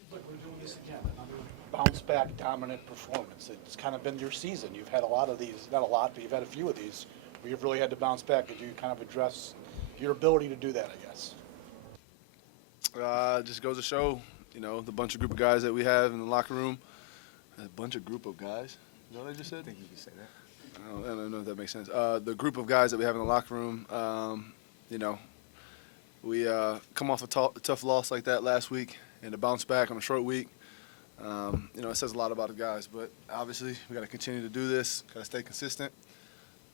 Seems like we're doing this again, another bounce back dominant performance. It's kind of been your season. You've had a lot of these, not a lot, but you've had a few of these where you've really had to bounce back. Could you kind of address your ability to do that, I guess? Just goes to show, the bunch of group of guys that we have in the locker room. A bunch of group of guys. Is that what I just said? I think you can say that. I don't know if that makes sense. The group of guys that we have in the locker room, we come off a tough loss like that last week and to bounce back on a short week. It says a lot about the guys. But obviously, we got to continue to do this, got to stay consistent,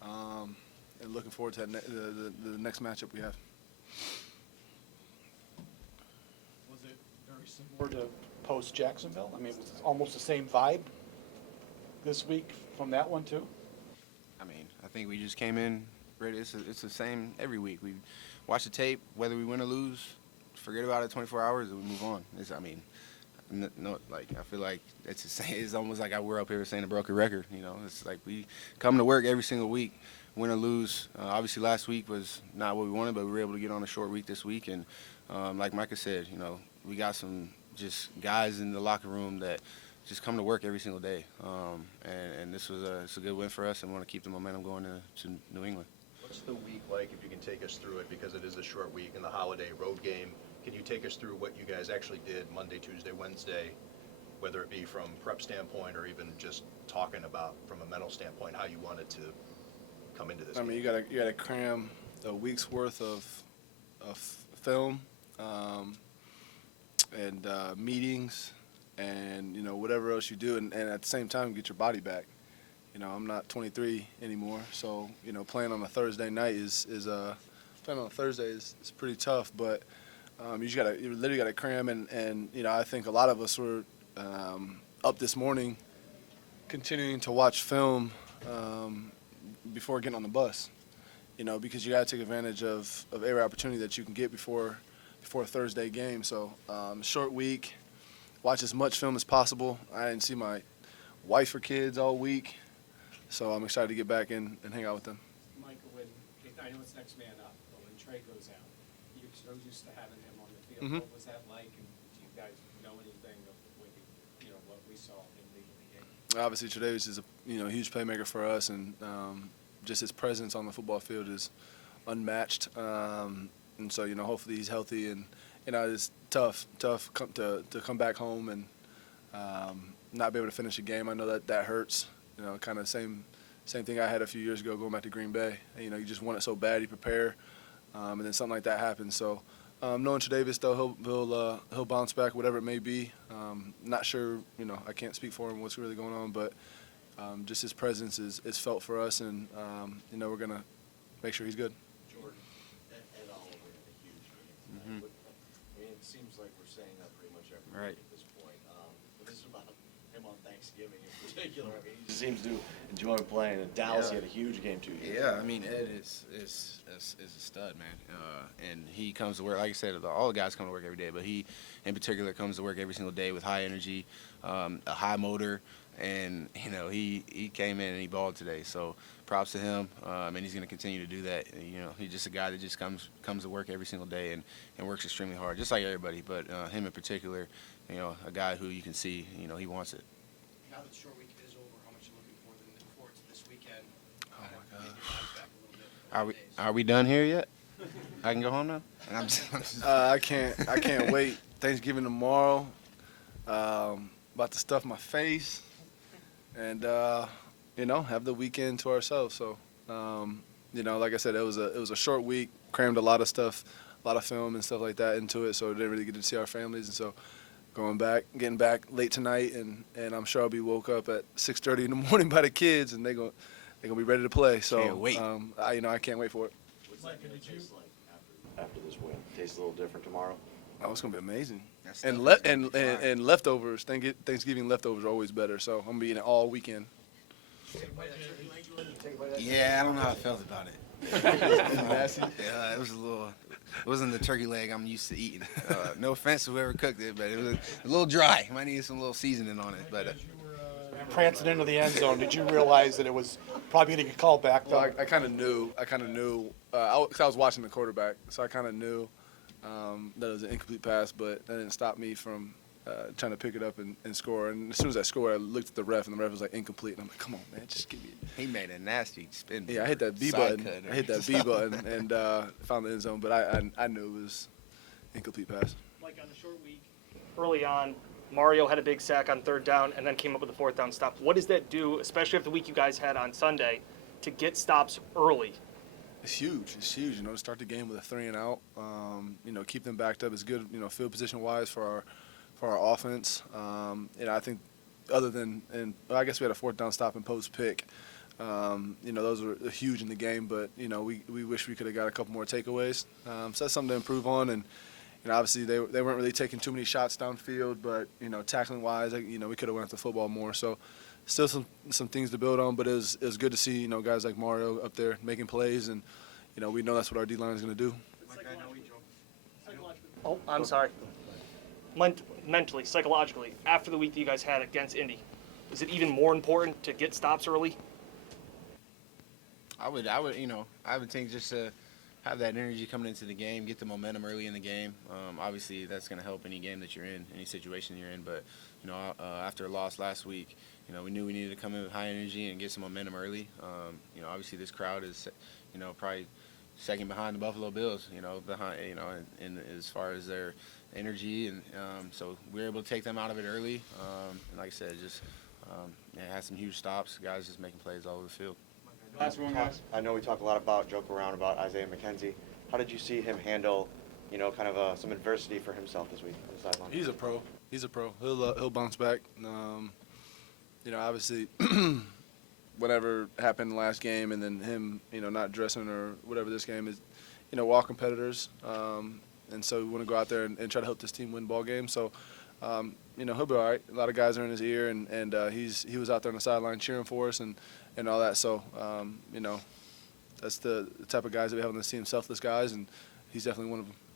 and looking forward to the next matchup we have. Was it very similar to post Jacksonville? I mean, it was almost the same vibe this week from that one too? I mean, I think we just came in ready. It's the same every week. We watch the tape, whether we win or lose, forget about it 24 hours, and we move on. I feel like it's the same. It's almost like we're up here saying a broken record. It's like we come to work every single week, win or lose. Obviously, last week was not what we wanted, but we were able to get on a short week this week. And like Micah said, we got some just guys in the locker room that just come to work every single day. And this was it's a good win for us, and we want to keep the momentum going to New England. What's the week like, if you can take us through it, because it is a short week and the holiday road game? Can you take us through what you guys actually did Monday, Tuesday, Wednesday, whether it be from prep standpoint or even just talking about from a mental standpoint how you wanted to come into this game? You gotta cram a week's worth of film and meetings and whatever else you do, and at the same time get your body back. I'm not 23 anymore, so playing on a Thursday night is pretty tough. But you literally gotta cram, and I think a lot of us were up this morning, continuing to watch film before getting on the bus. Because you gotta take advantage of every opportunity that you can get before a Thursday game. So short week, watch as much film as possible. I didn't see my wife or kids all week. So I'm excited to get back and hang out with them. Micah, I know it's next man up, but when Trey goes out, you're so used to having him on the field. Mm-hmm. What was that like, and do you guys know anything of what we saw him leading the game? Obviously, Tre'Davious is a huge playmaker for us, and just his presence on the football field is unmatched. And so hopefully he's healthy, and it's tough to come back home and not be able to finish a game. I know that hurts. Kind of same thing I had a few years ago going back to Green Bay. You just want it so bad, you prepare, and then something like that happens. So knowing Tre'Davious, though, he'll bounce back, whatever it may be. Not sure, I can't speak for him what's really going on, but just his presence is felt for us, and we're gonna make sure he's good. Jordan, Ed Oliver had a huge game. It seems like we're saying that pretty much every Right. week at this point. But this is about him on Thanksgiving in particular. He seems to enjoy playing. In Dallas, he had a huge game 2 years ago. Yeah, Ed is a stud, man. And he comes to work, like I said, all the guys come to work every day, but he, in particular, comes to work every single day with high energy, a high motor, and, he came in and he balled today. So props to him, and he's going to continue to do that. He's just a guy that just comes to work every single day and works extremely hard, just like everybody, but him in particular, a guy who you can see, he wants it. Now that the short week is over, how much are you looking forward to this weekend? Oh, my Maybe gosh. bounce back a little bit. Are we done here yet? I can go home now? I'm just I can't wait. Thanksgiving tomorrow. About to stuff my face, and have the weekend to ourselves. So, like I said, it was a short week. Crammed a lot of stuff, a lot of film and stuff like that into it. So didn't really get to see our families, and so getting back late tonight, and I'm sure I'll be woke up at 6:30 in the morning by the kids, and they're gonna be ready to play. So Can't wait. I can't wait for it. What's that going to taste like after this win? Tastes a little different tomorrow? Oh, it's gonna be amazing. That And stuff is and, gonna be and fire. and leftovers. Thanksgiving leftovers are always better. So I'm gonna be eating it all weekend. Yeah, I don't know how I felt about it. Nasty. Yeah, it wasn't the turkey leg I'm used to eating. No offense to whoever cooked it, but it was a little dry. Might need some little seasoning on it. But Prancing into the end zone, did you realize that it was probably going to get called back, though? Well, I kind of knew. Cause I was watching the quarterback, so I kind of knew that it was an incomplete pass, but that didn't stop me from trying to pick it up and score. And as soon as I scored, I looked at the ref, and the ref was like incomplete. And I'm like, come on, man, just give me it. He made a nasty spin. Yeah, I hit that B Side button. cutter. I hit that B button and found the end zone. But I knew it was incomplete pass. Like on the short week, Early on, Mario had a big sack on 3rd down and then came up with a 4th down stop. What does that do, especially after the week you guys had on Sunday, to get stops early? It's huge. It's huge. You know, to start the game with a 3 and out. You know, keep them backed up is good. You know, field position wise for our offense. You know, I think other than I guess we had a 4th down stop and post pick. You know, those were huge in the game. But you know, we wish we could have got a couple more takeaways. So that's something to improve on. And you know, obviously they weren't really taking too many shots downfield. But you know, tackling wise, you know, we could have went after the football more. So. Still some things to build on, but it was good to see, you know, guys like Mario up there making plays, and you know, we know that's what our D-line is going to do. Mike, I know we joke. Oh, I'm sorry. Mentally, psychologically, after the week that you guys had against Indy, is it even more important to get stops early? I would, you know, I would think just to have that energy coming into the game, get the momentum early in the game. Obviously, that's going to help any game that you're in, any situation you're in. But you know, after a loss last week, you know, we knew we needed to come in with high energy and get some momentum early. You know, obviously this crowd is, you know, probably second behind the Buffalo Bills. You know, behind, you know, in as far as their energy, and so we were able to take them out of it early. And like I said, just had some huge stops. Guys just making plays all over the field. Last one, guys. I know we talk a lot about, joke around about Isaiah McKenzie. How did you see him handle, you know, kind of some adversity for himself this week on the sideline? He's a pro. He's a pro. He'll bounce back. You know, obviously, whatever happened last game, and then him, you know, not dressing or whatever this game is, you know, we're all competitors, and so we want to go out there and try to help this team win ball games. So, you know, he'll be all right. A lot of guys are in his ear, and he was out there on the sideline cheering for us and all that. So, you know, that's the type of guys that we have on this team, selfless guys, and he's definitely one of them.